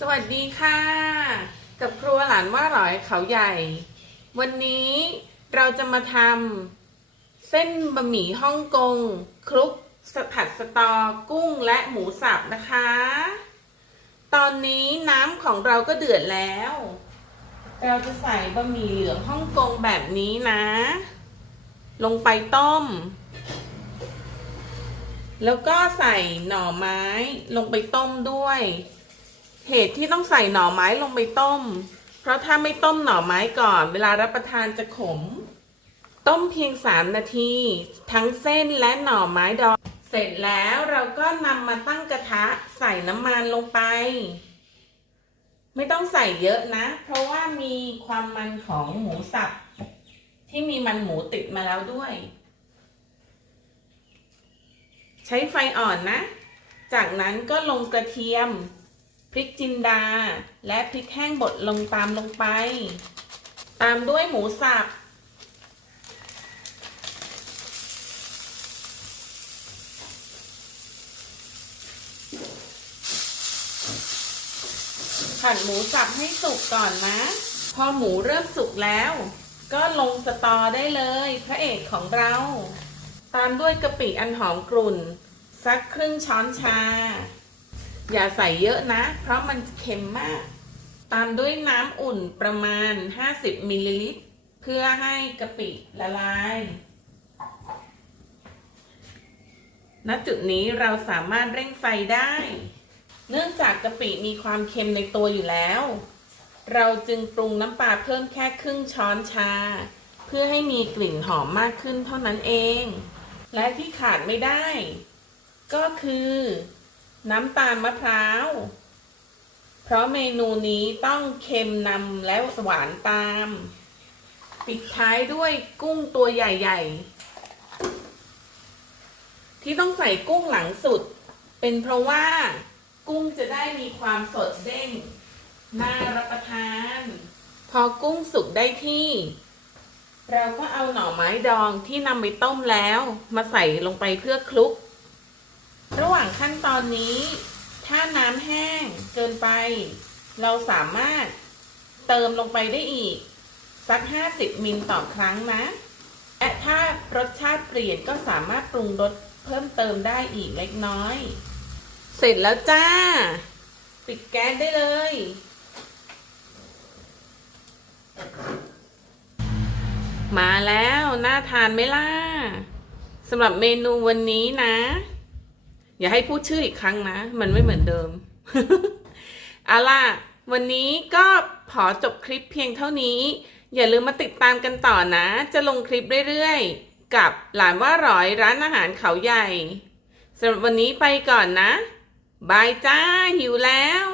สวัสดีค่ะ กับครัวหลานว่าหรอยเขาใหญ่ วันนี้เราจะมาทำเส้นบะหมี่ฮ่องกงคลุกสผัดสตอกุ้งและหมูสับนะคะ ตอนนี้น้ำของเราก็เดือดแล้ว เราจะใส่บะหมี่เหลืองฮ่องกงแบบนี้นะ ลงไปต้ม แล้วก็ใส่หน่อไม้ลงไปต้มด้วย เหตุที่ต้องใส่หน่อไม้ลงไปต้ม เพราะถ้าไม่ต้มหน่อไม้ก่อน เวลารับประทานจะขม ต้มเพียง 3 นาที ทั้งเส้นและหน่อไม้ดองเสร็จแล้วเราก็นำมาตั้งกระทะใส่น้ำมันลงไป ไม่ต้องใส่เยอะนะ เพราะว่ามีความมันของหมูสับที่มีมันหมูติดมาแล้วด้วย ใช้ไฟอ่อนนะ จากนั้นก็ลงกระเทียม พริกจินดา และพริกแห้งบดลงตามลงไป ตามด้วยหมูสับผัดหมูสับให้สุกก่อนนะ พอหมูเริ่มสุกแล้ว ก็ลงสตอได้เลย พระเอกของเรา ตามด้วยกะปิอันหอมกรุ่น สักครึ่งช้อนชา อย่าใส่เยอะนะ เพราะมันเค็มมาก ตามด้วยน้ำอุ่นประมาณ 50มิลลิลิตร เพื่อให้กะปิละลาย ณ จุดนี้เราสามารถเร่งไฟได้ เนื่องจากกะปิมีความเค็มในตัวอยู่แล้ว เราจึงปรุงน้ำปลาเพิ่มแค่ครึ่งช้อนชา เพื่อให้มีกลิ่นหอมมากขึ้นเท่านั้นเอง และที่ขาดไม่ได้ ก็คือ น้ำตาลมะพร้าว เพราะเมนูนี้ต้องเค็มนำและหวานตาม ปิดท้ายด้วยกุ้งตัวใหญ่ ๆ ที่ต้องใส่กุ้งหลังสุด เป็นเพราะว่ากุ้งจะได้มีความสดเด้ง น่ารับประทาน พอกุ้งสุกได้ที่ เราก็เอาหน่อไม้ดองที่นำไปต้มแล้ว มาใส่ลงไปเพื่อคลุก ระหว่างขั้นตอนนี้ ถ้าน้ำแห้งเกินไป เราสามารถเติมลงไปได้อีก สัก 50มิลต่อครั้งนะ และถ้ารสชาติเปลี่ยนก็สามารถปรุงรสเพิ่มเติมได้อีกเล็กน้อย เสร็จแล้วจ้า ปิดแก๊สได้เลย มาแล้ว น่าทานไหมล่ะสำหรับเมนูวันนี้นะ อย่าให้พูดชื่ออีกครั้งนะ มันไม่เหมือนเดิมเอาล่ะ วันนี้ก็ขอจบคลิปเพียงเท่านี้ อย่าลืมมาติดตามกันต่อนะ จะลงคลิปเรื่อยๆ กับหลานว่าร้อยร้านอาหารเขาใหญ่สำหรับวันนี้ไปก่อนนะบายจ้าหิวแล้ว